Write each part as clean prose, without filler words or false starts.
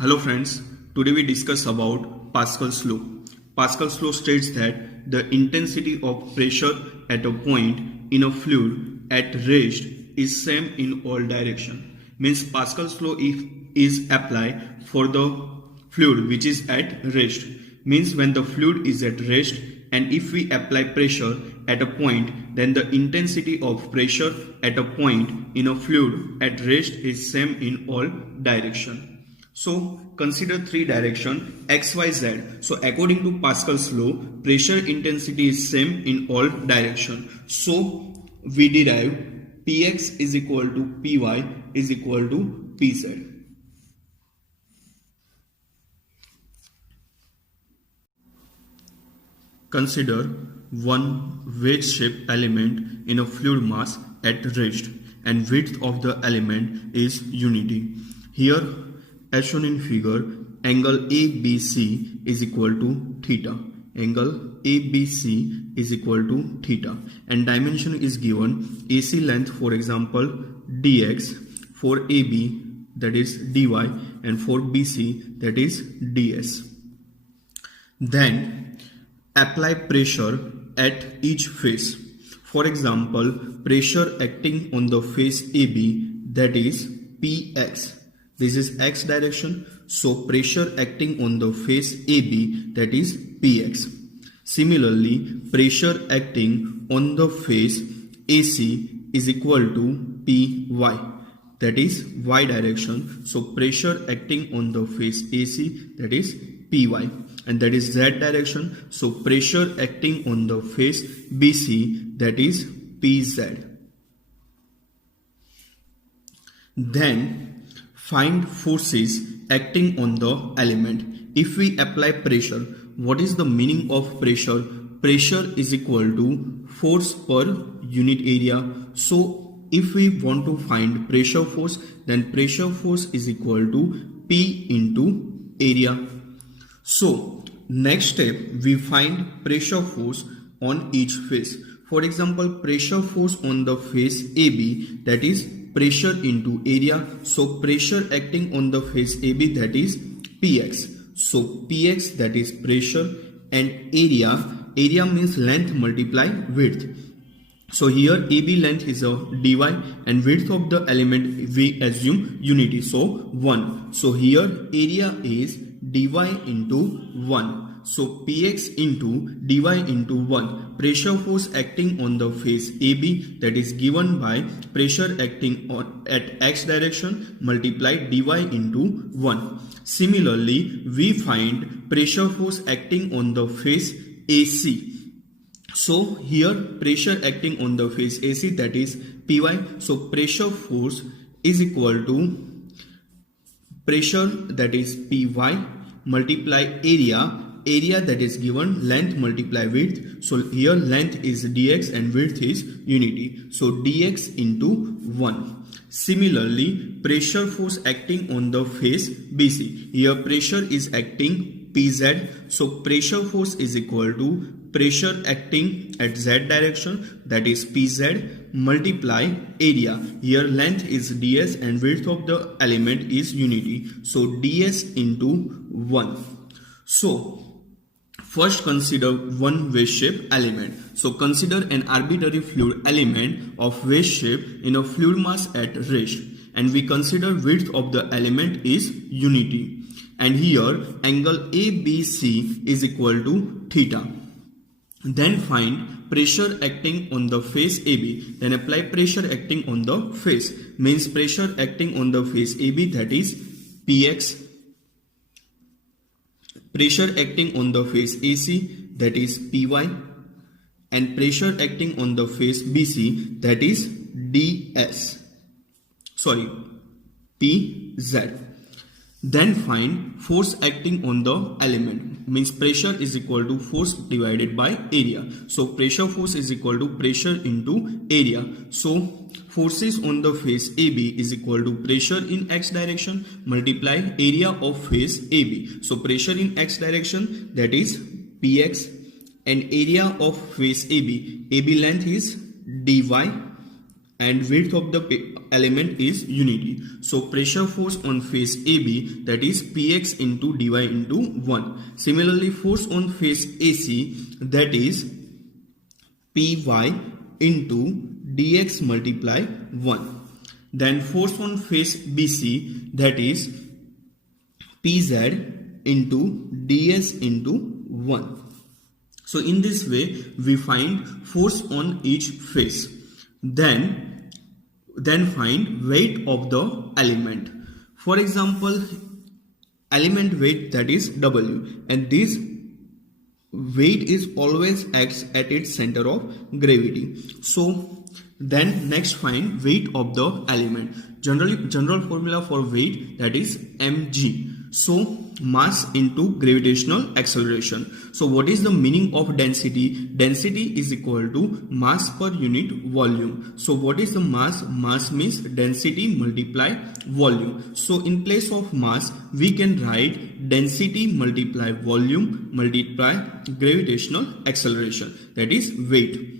Hello friends, today we discuss about Pascal's law. Pascal's law states that the intensity of pressure at a point in a fluid at rest is same in all direction. Means Pascal's law is applied for the fluid which is at rest. Means when the fluid is at rest and if we apply pressure at a point, then the intensity of pressure at a point in a fluid at rest is same in all direction. So consider three direction x, y, z. So according to Pascal's law, pressure intensity is same in all direction. So we derive Px is equal to Py is equal to Pz. Consider one wedge-shaped element in a fluid mass at rest and width of the element is unity. Here, as shown in figure, angle ABC is equal to theta. Angle ABC is equal to theta. And dimension is given AC length, for example, dx, for AB that is dy, and for BC that is ds. Then apply pressure at each face. For example, pressure acting on the face AB that is Px. This is x direction, so pressure acting on the face AB that is Px. Similarly, pressure acting on the face AC is equal to Py, that is y direction, so pressure acting on the face AC that is Py, and that is z direction, so pressure acting on the face BC that is Pz. Then find forces acting on the element. If we apply pressure, what is the meaning of pressure? Pressure is equal to force per unit area. So if we want to find pressure force, then pressure force is equal to P into area. So next step, we find pressure force on each face. For example, pressure force on the face AB that is pressure into area. So pressure acting on the face AB that is Px. So Px that is pressure, and area means length multiply width. So here AB length is a dy and width of the element we assume unity, so 1. So here area is dy into 1. So Px into dy into 1. Pressure force acting on the face AB that is given by pressure acting on at x direction multiplied dy into 1. Similarly, we find pressure force acting on the face AC. So here pressure acting on the face AC that is Py. So pressure force is equal to pressure that is Py multiply area that is given length multiply width. So here length is dx and width is unity, so dx into 1. Similarly, pressure force acting on the face BC. Here pressure is acting Pz, so pressure force is equal to pressure acting at z direction that is Pz multiply area. Here length is ds and width of the element is unity, so ds into 1. So first consider one wedge shape element. So consider an arbitrary fluid element of wedge shape in a fluid mass at rest, and we consider width of the element is unity, and here angle ABC is equal to theta. Then find pressure acting on the face AB. Then apply pressure acting on the face, means pressure acting on the face AB that is Px. Pressure acting on the face AC that is Py, and pressure acting on the face BC that is Pz. Then find force acting on the element, means pressure is equal to force divided by area. So pressure force is equal to pressure into area. So forces on the face AB is equal to pressure in x direction multiply area of face AB. So pressure in x direction that is Px, and area of face AB length is dy, and width of the element is unity. So pressure force on face AB, that is Px into dy into 1. Similarly, force on face AC, that is Py into dx multiply 1. Then force on face BC, that is Pz into ds into 1. So in this way we find force on each face. Then find weight of the element. For example, element weight, that is W, and this weight is always acts at its center of gravity. So then next find weight of the element. General formula for weight, that is mg. So mass into gravitational acceleration. So what is the meaning of density? Density is equal to mass per unit volume. So what is the mass? Mass means density multiply volume. So in place of mass we can write density multiply volume multiply gravitational acceleration, that is weight.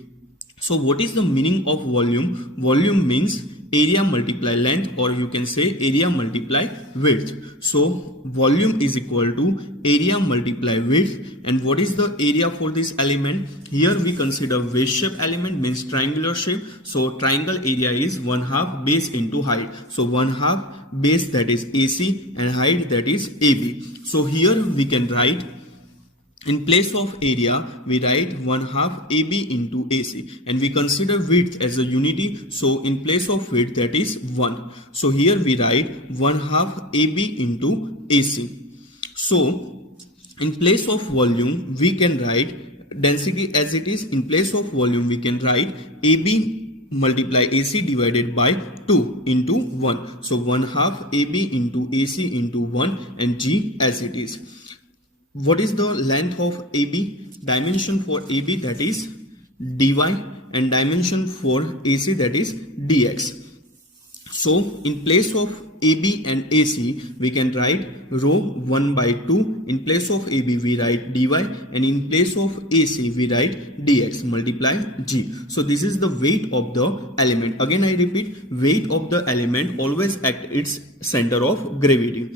So what is the meaning of volume? Volume means area multiply length, or you can say area multiply width. So volume is equal to area multiply width. And what is the area for this element? Here we consider wedge shape element, means triangular shape. So triangle area is 1/2 base into height. So 1/2 base, that is AC, and height, that is AB. So here we can write, in place of area we write 1/2 AB into AC, and we consider width as a unity. So in place of width, that is 1. So here we write 1/2 AB into AC. So in place of volume we can write density as it is. In place of volume we can write AB multiply AC divided by 2 into 1. So 1/2 AB into AC into 1, and G as it is. What is the length of AB? Dimension for AB, that is dy, and dimension for AC, that is dx. So in place of AB and AC we can write rho 1/2. In place of AB we write dy, and in place of AC we write dx multiply g. So this is the weight of the element. Again I repeat, weight of the element always at its center of gravity.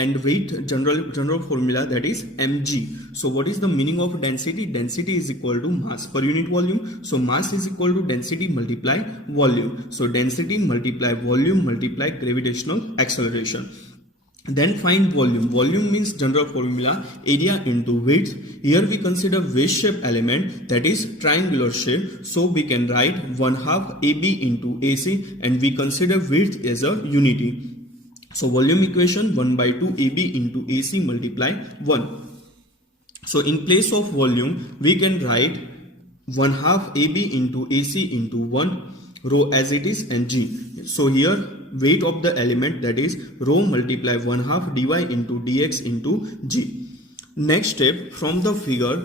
And weight, general formula, that is mg. So what is the meaning of density? Density is equal to mass per unit volume. So mass is equal to density multiply volume. So density multiply volume multiply gravitational acceleration. Then find volume. Volume means general formula area into width. Here we consider wedge shape element, that is triangular shape. So we can write 1/2 AB into AC, and we consider width as a unity. So volume equation 1/2 AB into AC multiply 1. So in place of volume we can write 1/2 AB into AC into 1, rho as it is, and G. So here weight of the element, that is rho multiply 1/2 dy into dx into G. Next step, from the figure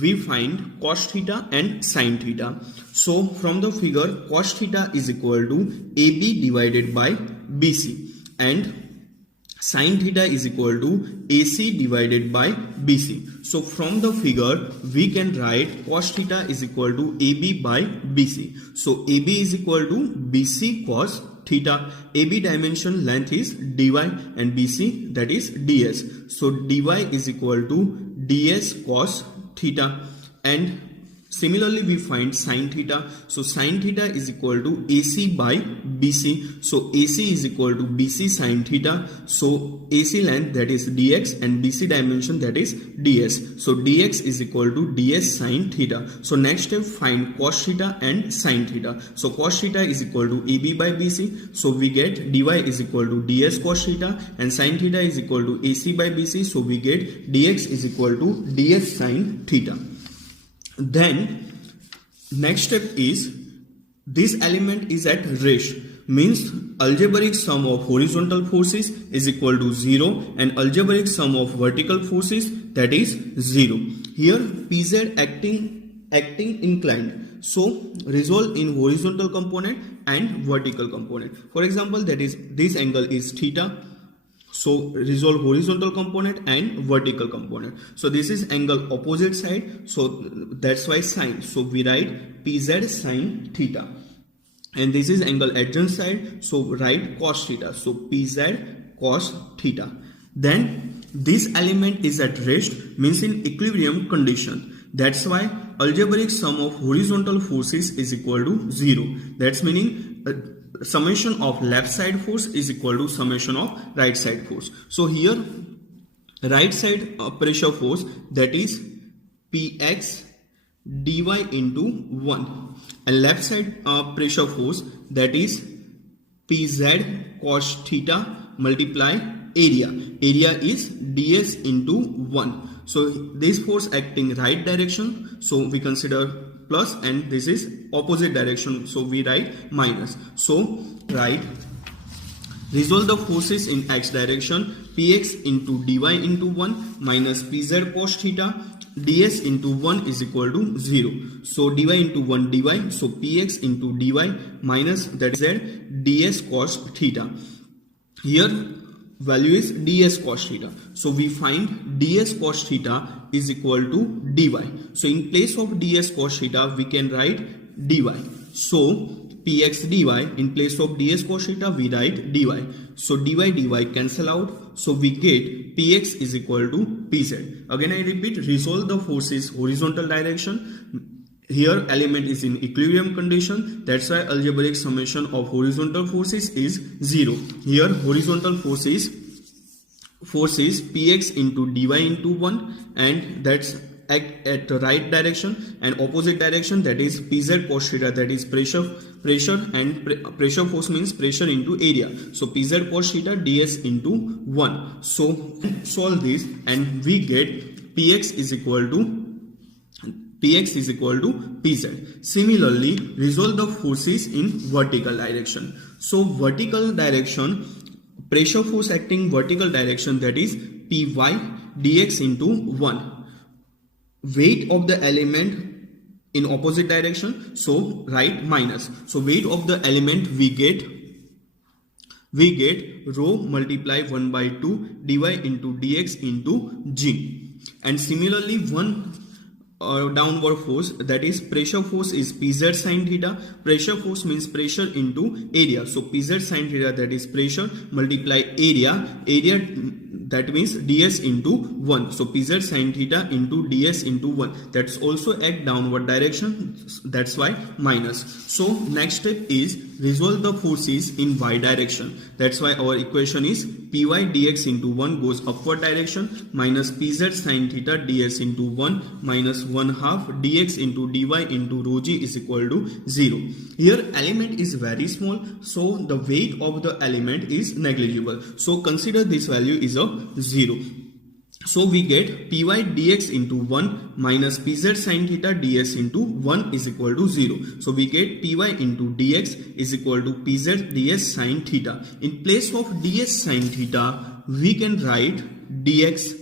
we find cos theta and sin theta. So from the figure, cos theta is equal to AB divided by BC, and sin theta is equal to AC divided by BC. So from the figure we can write cos theta is equal to AB by BC. So AB is equal to BC cos theta. AB dimension length is dy, and BC, that is ds. So dy is equal to ds cos theta. And similarly we find sin theta. So sin theta is equal to AC by BC. So AC is equal to BC sin theta. So AC length, that is dx, and BC dimension, that is ds. So dx is equal to ds sin theta. So next step, find cos theta and sin theta. So cos theta is equal to AB by BC. So we get dy is equal to ds cos theta, and sin theta is equal to AC by BC. So we get dx is equal to ds sin theta. Then next step is, this element is at rest, means algebraic sum of horizontal forces is equal to 0, and algebraic sum of vertical forces, that is 0. Here Pz acting inclined, so resolve in horizontal component and vertical component. For example, that is this angle is theta. So resolve horizontal component and vertical component. So this is angle opposite side, so that's why sine. So we write Pz sine theta. and this is angle adjacent side, so write cos theta, so pz cos theta. Then this element is at rest, means in equilibrium condition. That's why algebraic sum of horizontal forces is equal to 0. That's meaning summation of left side force is equal to summation of right side force. So here right side pressure force, that is px dy into 1, and left side pressure force, that is pz cos theta multiply area. Area is ds into 1. So this force acting right direction, so we consider plus, and this is opposite direction, so we write minus. So write, resolve the forces in x direction, px into dy into 1 minus pz cos theta ds into 1 is equal to 0. So dy into 1 dy, so px into dy minus, that is z ds cos theta. Here value is ds cos theta, so we find ds cos theta is equal to dy. So in place of ds cos theta we can write dy. So px dy, in place of ds cos theta we write dy. So dy cancel out, so we get px is equal to pz. Again I repeat, resolve the forces horizontal direction. Here element is in equilibrium condition, that's why algebraic summation of horizontal forces is 0. Here horizontal forces px into dy into 1, and that's at the right direction, and opposite direction, that is pz cos theta, that is pressure, and pressure force means pressure into area. So pz cos theta ds into 1. So solve this and we get px is equal to pz. Similarly, resolve the forces in vertical direction. So vertical direction, pressure force acting vertical direction, that is py dx into 1. Weight of the element in opposite direction, so write minus. So weight of the element we get rho multiply 1 by 2 dy into dx into g. And similarly one downward force, that is pressure force, is pz sin theta. Pressure force means pressure into area, so pz sin theta, that is pressure multiply area, that means ds into 1. So pz sin theta into ds into 1, that's also at downward direction, that's why minus. So next step is resolve the forces in y direction. That's why our equation is py dx into 1 goes upward direction, minus pz sin theta ds into 1 minus 1/2 dx into dy into rho g is equal to 0. Here element is very small, so the weight of the element is negligible. So consider this value is a 0. So we get py dx into 1 minus pz sin theta ds into 1 is equal to 0. So we get py into dx is equal to pz ds sin theta. In place of ds sin theta we can write dx.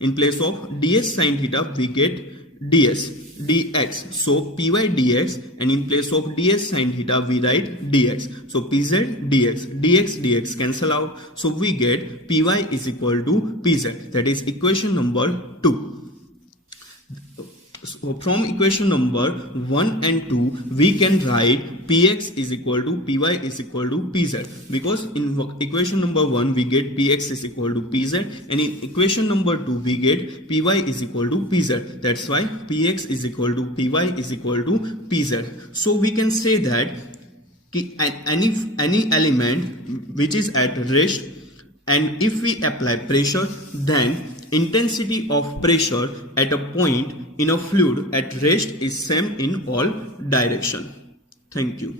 In place of ds sin theta we get dx. So py dx, and in place of ds sin theta we write dx. So pz dx cancel out, so we get py is equal to pz. That is equation number 2. So from equation number 1 and 2 we can write px is equal to py is equal to pz, because in equation number 1 we get px is equal to pz, and in equation number 2 we get py is equal to pz. That's why px is equal to py is equal to pz. So we can say that any element which is at rest, and if we apply pressure, then intensity of pressure at a point in a fluid at rest is same in all direction. Thank you.